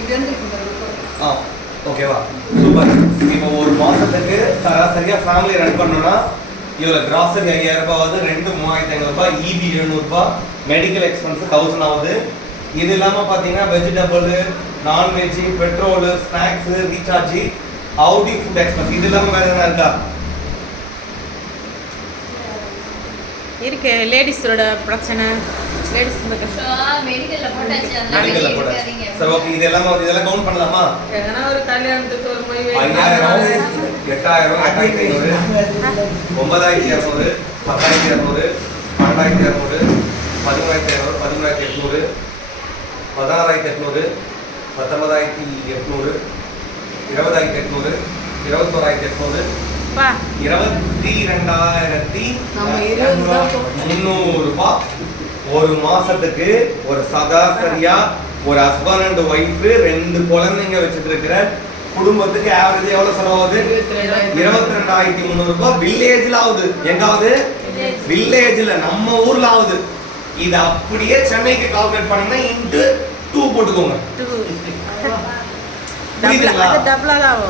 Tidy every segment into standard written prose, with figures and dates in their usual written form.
இது வந்து ஓகேவா சூப்பர். இப்போ ஒரு மாசத்துக்கு சராசரியா ஃபேமிலி ரன் பண்ணணும்னா இவ்வளோ கிராசரி 5000 ரூபாய் ஆகுது, ரெண்டு 3500 ரூபாய், இபி 700 ரூபாய், மெடிக்கல் எக்ஸ்பென்ஸ் 1000 ஆகுது. இது இல்லாமல் பார்த்தீங்கன்னா vegetable, non veg, petrol, snacks, recharge, Audi food expense இது இல்லாமல் வேறு எதனா இருக்கா? இருக்கு. லேடிஸோட பிரச்சனை, லேடிஸ் மெடிக்கல்ல போட்டாச்சு. சரி ஓகே, இதெல்லாம் கவுண்ட் பண்ணலாமா? எதனா ஒரு கல்யாணத்துக்கு ஒரு போய் 5000, 8000, 8500, 9200, 10200, 12200, 13500, 13800, 16800, 19800, 20800, 21800, 22,300 ரூபாய் ஒரு மாசத்துக்கு. ஒரு சராசரியா ஒரு ஹஸ்பண்ட் அண்ட் ஒய்ஃப் 2 குழந்தைங்க வச்சுட்டு இருக்கிற குடும்பத்துக்கு ஆவரேஜ் எவ்வளவு செலவாகுது? 22,300 ரூபாய். வில்லேஜ்ல ஆகுது. எங்காவது வில்லேஜ்ல நம்ம ஊர்ல ஆகுது. இது அப்படியே சென்னைக்கு கால்குலேட் பண்ணீங்கன்னா இன்டு 2 போட்டுக்கோங்க.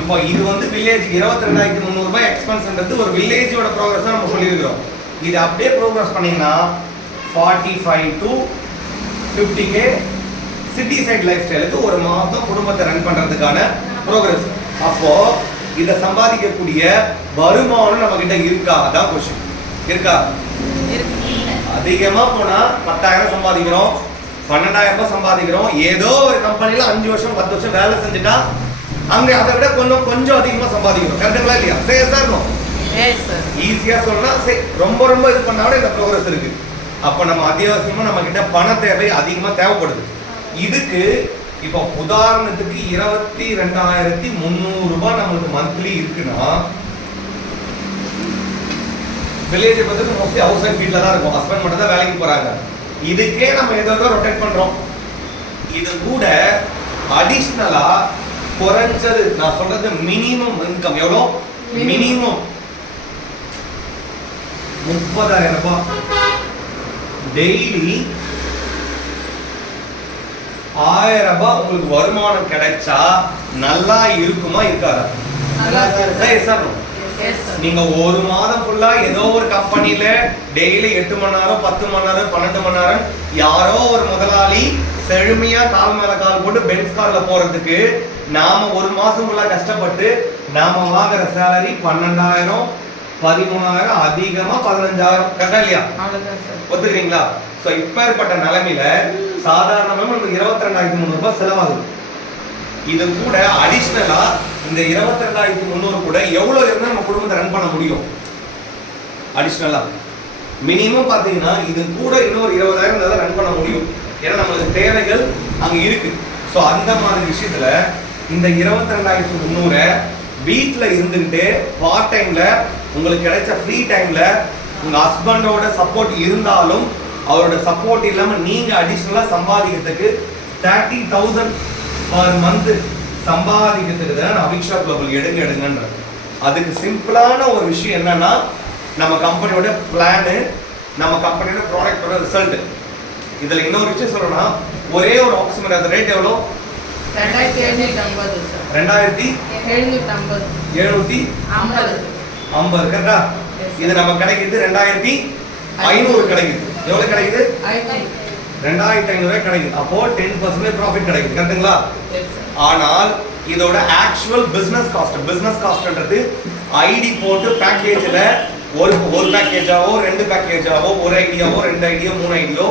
இப்போ இது வந்து வில்லேஜ் 22,300 ரூபாய் எக்ஸ்பென்ஸ்ன்றது ஒரு வில்லேஜோட ப்ரோக்ரஸ் தான் நம்ம சொல்லியிருக்கிறோம். இது அப்படியே ப்ரோக்ரஸ் பண்ணீங்கன்னா 45 to 50K city side life ஸ்டைலுக்கு ஒரு மாதம் குடும்பத்தை ரன் பண்றதுக்கான ப்ரோக்ரஸ். அப்போ இதை சம்பாதிக்கக்கூடிய வருமானம் நம்ம கிட்ட இருக்கா? அதான் கொஸ்டின். இருக்கா? அதிகமா போனா 10,000 சம்பாதிக்கிறோம், 12,000 ரூபாய் சம்பாதிக்கிறோம். ஏதோ ஒரு கம்பெனில 5 வருஷம் 10 வருஷம் வேலை செஞ்சுட்டா அங்க அதை விட கொஞ்சம் அதிகமா சம்பாதிக்கிறோம். கரெக்டுங்களா இல்லையா? சரி சார், ஈஸியா சொன்னா சரி, ரொம்ப இது பண்ணாலும் இந்த ப்ரோக்ரஸ் இருக்கு. அப்ப நம்ம அத்தியாவசியமா நம்ம கிட்ட பண தேவை அதிகமா தேவைப்படுது. இதுக்கு இப்போ உதாரணத்துக்கு 22,300 ரூபாய் நம்மளுக்கு மந்த்லி இருக்குன்னா, வில்லேஜ் பத்தி மோஸ்ட்லி ஹவுஸ் ஒய்ஃப் வீட்ல தான் இருக்கும், ஹஸ்பண்ட் மட்டும் தான் வேலைக்கு போறாங்க. இதுக்கே நம்ம ஏதோ ரொட்டேட் பண்றோம். இது கூட அடிஷனலா குறைஞ்சது நான் சொல்றது மினிமம் இன்கம் எவ்வளோ? மினிமம் 30,000 ரூபாய் டெய்லி 1000 ரூபாய் உங்களுக்கு வருமானம் கிடைச்சா நல்லா இருக்குமா இருக்காதா? நீங்க ஒரு மாதம் ஃபுல்லா ஏதோ ஒரு கம்பெனில டெய்லி 8 மணி நேரம் 10 மணி நேரம் 12 மணி நேரம் யாரோ ஒரு முதலாளி செழுமையா கால் மேல கால் போட்டு பென்ஸ் கார்ல போறதுக்கு நாம ஒரு மாசம் ஃபுல்லா கஷ்டப்பட்டு நாம வாங்குற சேலரி 12,000 13,000 அதிகமா 15,000. கரெக்டா இல்லையா? ஒத்துக்கிறீங்களா? சோ இப்பேற்பட்ட நிலைமையில சாதாரணமா நமக்கு 22,300 ரூபாய் செலவாகுது. இது கூட அடிஷனலா இந்த 22,300 கூட எவ்வளவு இருந்தா நம்ம குடும்பத்தை ரன் பண்ண முடியும்? அடிஷனலா மினிமம் பாத்தீங்கன்னா இது கூட இன்னொரு 20,000 இருந்தா ரன் பண்ண முடியும். ஏன்னா நம்மளுக்கு தேவைகள் அங்க இருக்கு. சோ அந்த மாதிரி விஷயத்துல இந்த 22,300 வீட்டுல இருந்துட்டு பார்ட் டைம்ல உங்களுக்கு கிடைச்ச ஃப்ரீ டைம்ல உங்க ஹஸ்பண்டோட சப்போர்ட் இருந்தாலும் அவரோட சப்போர்ட் இல்லாம நீங்க அடிஷனலா சம்பாதிக்கிறதுக்கு 30,000 பர் மந்த் சம்பாதிக்கிறதுக்கு தான் அபிக்ஷா குளோபல் எடுங்கன்ற. அதுக்கு சிம்பிளான ஒரு விஷயம் என்னன்னா, நம்ம கம்பெனியோட பிளானு, நம்ம கம்பெனியோட ப்ராடக்டோட ரிசல்ட். இதுல இன்னொரு விஷயம் சொல்லணும்னா, ஒரே ஒரு ஆக்சிமீட்டர் அந்த ரேட் எவ்வளோ? 2,750 கரெக்டா? இது நம்ம கிடைக்குது 2,500 கிடைக்குது. எவ்வளவு கிடைக்குது? 2,500 கிடைக்குது. அப்போ 10% ப்ராஃபிட் கிடைக்குது. கரெக்ட்டுங்களா? ஆனால் இதோட ஆக்சுவல் பிசினஸ் காஸ்ட்ன்றது ஐடி போட்டு பேக்கேஜ்ல ஒரு பேக்கேஜாவோ 2 பேக்கேஜாவோ ஒரு ஐடியாவோ 2 ஐடியோ 3 ஐடியோ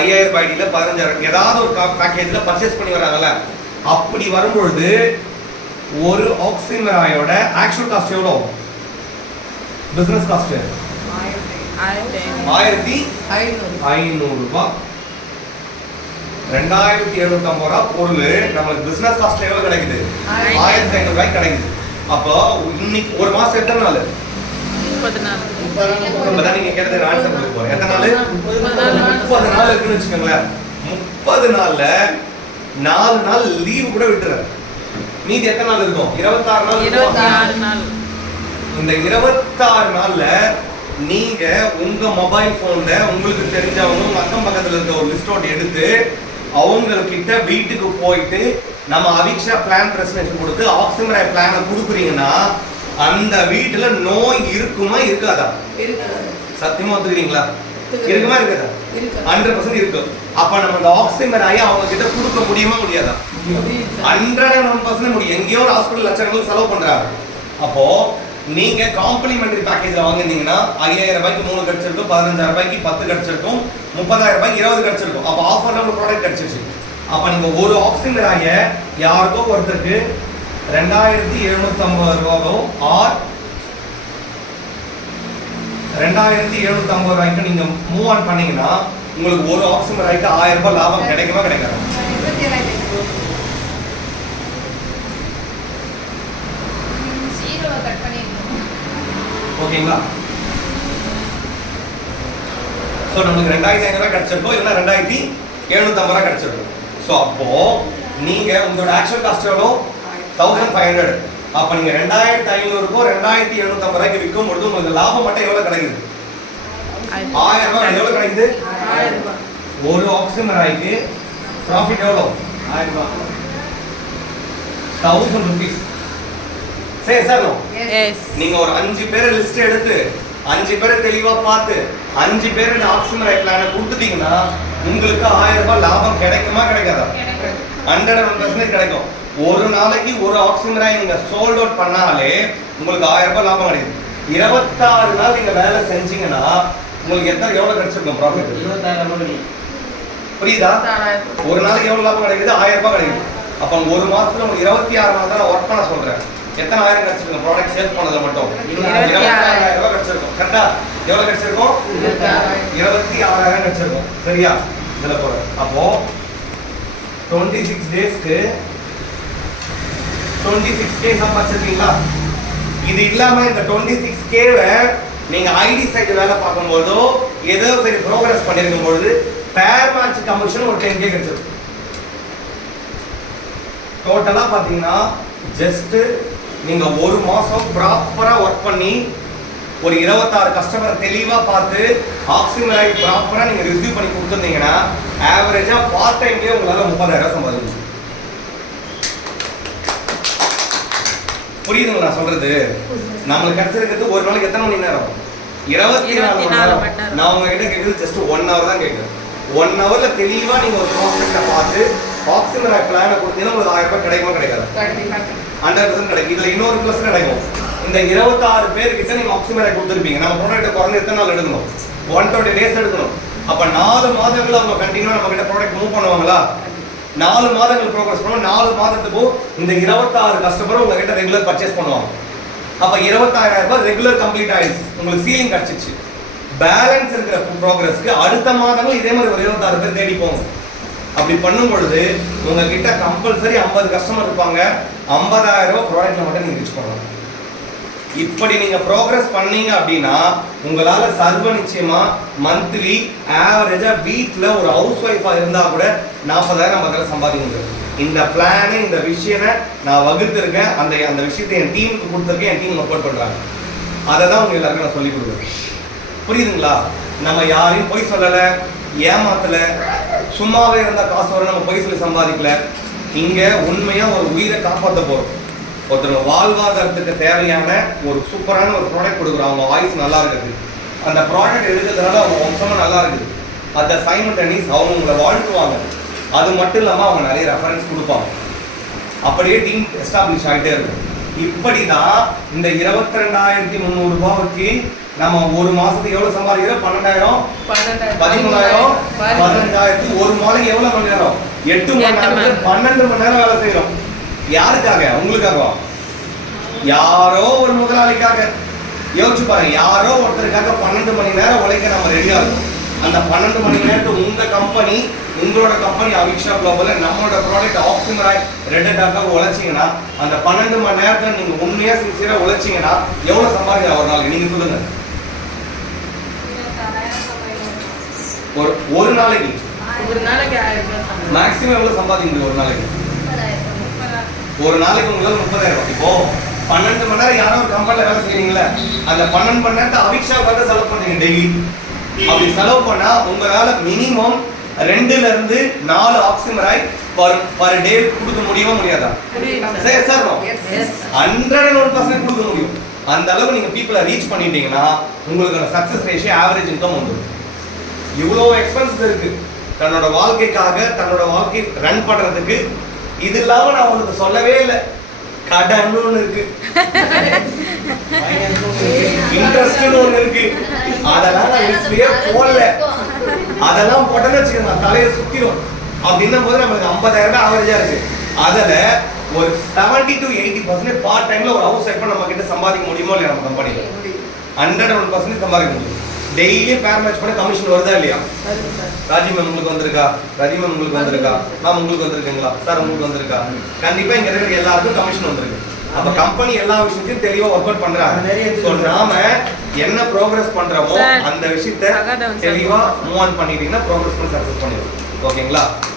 5,000 ஐடியில 15,000 ஏதாவது ஒரு பேக்கேஜ்ல பர்ச்சேஸ் பண்ணி வராங்கல்ல, அப்படி வரும்பொழுது ஒரு ஆக்சிமராயோட ஆக்சுவல் காஸ்ட் எவ்வளோ? பிசினஸ் காஸ்ட் 1,500 ரூபாய். 2,750 ரூபாய் பொருள் நமக்கு பிசினஸ் காஸ்ட்ல எவ்வளவு கிடைக்குது? 1,500 ரூபாய் கிடைக்குது. அப்போ இன்னைக்கு ஒரு மாசம் எத்தனை நாள்? 30 நாள். இப்பதான் நீங்க கேட்டது ஆன்சர் கொடுக்க போறேன். எத்தனை நாள்? 30 நாள் இருக்குன்னு வச்சுக்கோங்களேன். 30 நாள்ல 4 நாள் லீவு கூட விட்டுறாரு. மீதி எத்தனை நாள் இருக்கும்? 26 நாள். 26 நாள். இந்த 26 நாள்ல நீங்க உங்க மொபைல் போன்ல உங்களுக்கு தெரிஞ்சவங்க உங்க அக்கம் பக்கத்துல இருக்க ஒரு லிஸ்ட் அவுட் எடுத்து அவங்க கிட்ட வீட்டுக்கு போயிட்டு நம்ம அவிக்ஷா பிளான் பிரசன்டேஷன் கொடுத்து ஆக்சிமரை பிளானை கொடுக்குறீங்கன்னா அந்த வீட்டுல நோய் இருக்குமா இருக்காதா? சத்தியமா ஒத்துக்கிறீங்களா? இருக்குமா இருக்காதா? 100% இருக்கு. அப்ப நம்ம அந்த ஆக்சிமராயை அவங்க கிட்ட கொடுக்க முடியுமா முடியாதா? 101% முடியும். எங்கேயோ ஒரு ஹாஸ்பிட்டல் லட்சங்கள் செலவு பண்றாங்க. அப்போ நீங்க காம்ப்ளிமெண்டரி பேக்கேஜ்ல வாங்குனீங்கன்னா 5000 ரூபாய்க்கு 3 கிடைச்சிருக்கும், 15000 ரூபாய்க்கு 10 கிடைச்சிருக்கும், 30000 ரூபாய்க்கு 20 கிடைச்சிருக்கும். அப்ப ஆஃபர்ல ஒரு ப்ராடக்ட் கிடைச்சிருச்சு. அப்ப நீங்க ஒரு ஆக்சிமராய யாருக்கோ ஒருத்தருக்கு 2750 ரூபாயோ ஆர் 2750 ரூபாய்க்கு நீங்க மூவ் ஆன் பண்ணீங்கன்னா உங்களுக்கு ஒரு ஆக்சிமராய்க்கு 1000 ரூபாய் லாபம் கிடைக்குமா கிடைக்காது? ஓகேங்களா? சோ நமக்கு 2500 ரூபாய் கிடைச்சிருக்கும், இல்லைன்னா 2750 ரூபாய் கிடைச்சிருக்கும். சோ அப்போ நீங்க உங்களோட ஆக்சுவல் காஸ்ட் எவ்வளோ? 1500. அப்ப நீங்க 2500க்கும் 2750 ரூபாய்க்கு விற்கும் பொழுது உங்களுக்கு லாபம் மட்டும் எவ்வளவு கிடைக்குது? 1000 ரூபாய். எவ்வளவு கிடைக்குது? 1000 ரூபாய். ஒரு ஆக்சிமராய்க்கு ப்ராஃபிட் எவ்வளோ? 1000 ரூபாய். 1000 rupees. சரி சார். எஸ். நீங்க ஒரு 5 பேரை லிஸ்ட் எடுத்து 5 பேரை தெளிவா பார்த்து 5 பேரோட ஆக்சிமரை பிளானை கொடுத்துட்டீங்கன்னா உங்களுக்கு 1000 ரூபாய் லாபம் கிடைக்குமா கிடைக்காதா? 101% கிடைக்கும். ஒரு நாளைக்கு ஒரு ஆக்சிமராய் நீங்க சோல்ட் அவுட் பண்ணாலே உங்களுக்கு 1000 ரூபாய் லாபம் கிடைக்கும். 26 நாள் நீங்க வேலை செஞ்சீங்கன்னா உங்களுக்கு எவ்வளவு கிடைச்சிருக்கும் ப்ராஃபிட்? 26000 புரியுதா? ஒரு நாளைக்கு எவ்வளவு லாபம் கிடைக்குது? 1000 ரூபாய் கிடைக்குது. அப்ப ஒரு மாசத்துல உங்களுக்கு 26 நாள் தான் ஒர்க் பண்ண சொல்றேன். எத்தனை ஆயிரம் கிடைச்சிருக்கும் ப்ராடக்ட் சேல் பண்ணதுல மட்டும்? 26000 ரூபாய் கிடைச்சிருக்கும். கரெக்டா? எவ்வளவு கிடைச்சிருக்கும்? 26000 கிடைச்சிருக்கும். சரியா? இதுல போற அப்போ 26 டேஸ்க்கு 26k சம்பாதிச்சிருக்கீங்களா? இது இல்லாம இந்த 26k-வை நீங்க ஐடி சைட் வேலை பார்க்கும்போதோ ஏதோ சரி ப்ரோக்ரஸ் பண்ணிருக்கும் பொழுது பேர் மேட்ச் கமிஷன் ஒரு 10k கிடைச்சிருக்கும். டோட்டலா பாத்தீங்கன்னா ஜஸ்ட் நீங்க ஒரு மாசம் ப்ராப்பரா ஒர்க் பண்ணி ஒரு 26 கஸ்டமர் தெளிவா பார்த்து ஆக்சிமரை ப்ராப்பரா நீங்க ரிசீவ் பண்ணி கொடுத்துருந்தீங்கன்னா ஆவரேஜா பார்ட் டைம்லயே உங்களால 30000 சம்பாதிக்க. புரியுதுங்களா நான் சொல்றது? நம்மளுக்கு கிடைச்சிருக்கிறது ஒரு நாளைக்கு எத்தனை மணி நேரம்? 24 மணி நேரம். நான் உங்ககிட்ட கேட்குறது ஜஸ்ட் 1 hour தான் கேட்குறேன். 1 hourல தெளிவா நீங்க ஒரு ப்ராஸ்பெக்டை பார்த்து ஆக்சிமரை பிளானை கொடுத்தீங்கன்னா உங்களுக்கு 1000 ரூபாய் கிடைக்குமா கிடைக்காது? 100% கிடைக்கும். இதுல இன்னொரு ப்ளஸ் கிடைக்கும். இந்த 26 பேர்கிட்ட நீங்க ஆக்சிமரை கொடுத்துருப்பீங்க. நம்ம ப்ராடக்ட் குறைஞ்சு எத்தனை நாள் எடுக்கணும்? 120 days எடுக்கணும். அப்ப 4 மாதங்கள் அவங்க கண்டினியூவா நம்ம கிட்ட ப்ராடக்ட் மூவ் பண்ணுவாங்களா? 4 மாதங்கள் ப்ரோக்ரஸ் பண்ணுவோம். 4 மாதத்துக்கும் இந்த 26 கஸ்டமரும் உங்ககிட்ட ரெகுலர் பர்ச்சேஸ் பண்ணுவாங்க. அப்ப 26000 ரூபாய் ரெகுலர் கம்ப்ளீட் ஆயிடுச்சு. உங்களுக்கு சீலிங் கிடைச்சிச்சு. பேலன்ஸ் இருக்கிற ப்ரோக்ரஸ்க்கு அடுத்த மாதங்கள் இதே மாதிரி ஒரு 26 பேர் தேடி போங்க. அப்படி பண்ணும் பொழுது உங்ககிட்ட கம்பல்சரி 50 கஸ்டமர் இருப்பாங்க. 50000 ரூபாய் ப்ராடக்ட்ல மட்டும் நீங்க ரீச் பண்ணலாம். இப்படி நீங்க ப்ரோக்ரஸ் பண்ணீங்க அப்படின்னா உங்களால சர்வ நிச்சயமா மந்த்லி ஆவரேஜா வீட்ல ஒரு ஹவுஸ் ஒய்ஃபா இருந்தா கூட 40000 50000 சம்பாதிக்க முடியும். இந்த பிளான் இந்த விஷயத்தை நான் வகுத்திருக்கேன். அந்த விஷயத்தை என் டீமுக்கு கொடுத்துருக்கேன். என் டீம் சப்போர்ட் பண்றாங்க. அதை தான் உங்க எல்லாருக்கும் நான் சொல்லி கொடுக்குறேன். புரியுதுங்களா? நம்ம யாரையும் பொய் சொல்லல, ஏமாத்தல, சும்மாவே இருந்தா காசு வர நம்ம பொய் சொல்லி சம்பாதிக்கல. இங்க உண்மையா ஒரு உயிரை காப்பாற்ற போறோம். ஒருத்தர் வாழ்வாதாரத்துக்கு தேவையான ஒரு சூப்பரான ஒரு ப்ராடக்ட் கொடுக்குறோம். அவங்க வாய்ஸ் நல்லா இருக்குது. அந்த ப்ராடக்ட் எடுக்கிறதுனால அவங்க வம்சமும் நல்லா இருக்குது. அந்த சைமல்டேனியஸ் அவங்க உங்களை வாழ்த்துவாங்க. அது மட்டும் இல்லாமல் அவங்க நிறைய ரெஃபரன்ஸ் கொடுப்பாங்க. அப்படியே டீம் எஸ்டாப்ளிஷ் ஆகிட்டே இருக்கும். இப்படி தான் இந்த 22300 ரூபாய்க்கு நம்ம ஒரு மாசத்துக்கு எவ்வளவு சம்பாதிக்கிறோம்? 12000, 13000, 15000. ஒரு மாதத்துக்கு எவ்வளவு மணி நேரம்? 8 மணி நேரம், 12 மணி நேரம் வேலை செய்யறோம். யாருக்காக? உங்களுக்காகவா? யாரோ ஒரு முதலாளிக்காக. யோசிச்சு பாருங்க. யாரோ ஒருத்தருக்காக 12 மணி நேரம் உழைக்க நம்ம ரெடியா இருக்கும். அந்த 12 மணி நேரத்துக்கு உங்க கம்பெனி, உங்களோட கம்பெனி அவிக்ஷா குளோபல்ல நம்மளோட ப்ராடக்ட் ஆக்சிமராய் ரெட் டாக்காக உழைச்சிங்கன்னா அந்த 12 மணி நேரத்தில் நீங்க உண்மையா சின்சியரா உழைச்சிங்கன்னா எவ்வளவு சம்பாதிக்கலாம் ஒரு நாளைக்கு? நீங்க சொல்லுங்க. ஒரு நாளைக்கு மேக்ஸிமம் எவ்வளவு சம்பாதிக்க முடியும்? ஒரு நாளைக்கு ஒரு நாளைக்கு உங்களால 30000. இப்போ 12 மணி நேரம் யாரோ ஒரு கம்பெனில வேலை செய்றீங்களா? அந்த 12 மணி நேரத்தை அவிக்ஷாவுக்காக செலவு பண்றீங்க டெய்லி. அப்படி செலவு பண்ணா உங்களால மினிமம் 2ல இருந்து 4 ஆக்சிமராய் per day கொடுக்க முடியுமா முடியாதா? சரி சார், 101% கொடுக்க முடியும். அந்த அளவு நீங்க பீப்புளை ரீச் பண்ணிட்டீங்கன்னா உங்களுக்கு சக்சஸ் ரேஷியோ ஆவரேஜ் இன்கம் வந்துடும். இவ்வளோ எக்ஸ்பென்சஸ் இருக்கு தன்னோட வாழ்க்கைக்காக, தன்னோட வாழ்க்கை ரன் பண்றதுக்கு. இது இல்லாம நான் உங்களுக்கு சொல்லவே இல்லை, கடன் ஒண்ணு இருக்கு, இன்ட்ரெஸ்ட் ஒண்ணு இருக்கு. அதெல்லாம் நான் லிஸ்ட்லயே போடல. அதெல்லாம் போட்டேன்னு வச்சுக்கோங்க தலையை சுத்திடும். அப்படின்னும் போது நம்மளுக்கு 50,000 ரூபாய் ஆவரேஜா இருக்கு. அதுல ஒரு 70 to 80% பார்ட் டைம்ல ஒரு ஹவுஸ் ஒய்ஃப் நம்ம கிட்ட சம்பாதிக்க முடியுமோ இல்லையா? நம்ம கம்பெனில 101% சம்பாதிக்க முடியும். டெய்லி பேர் மேட்ச் பண்ண கமிஷன் வருதா இல்லையா? ராஜி மேம் உங்களுக்கு வந்திருக்கா? ரவி மேம் உங்களுக்கு வந்திருக்கா? மேம் உங்களுக்கு வந்திருக்குங்களா? சார் உங்களுக்கு வந்திருக்கா? கண்டிப்பா இங்க இருக்கிற எல்லாருக்கும் கமிஷன் வந்திருக்கு. அப்ப கம்பெனி எல்லா விஷயத்தையும் தெளிவா ஒர்க் அவுட் பண்றாங்க. சோ நாம என்ன ப்ரோக்ரஸ் பண்றோமோ அந்த விஷயத்தை தெளிவா மூவ் ஆன் பண்ணிட்டீங்கன்னா ப்ரோக்ரஸ் பண்ணி சக்சஸ் பண்ணிடுவோம். ஓகேங்களா?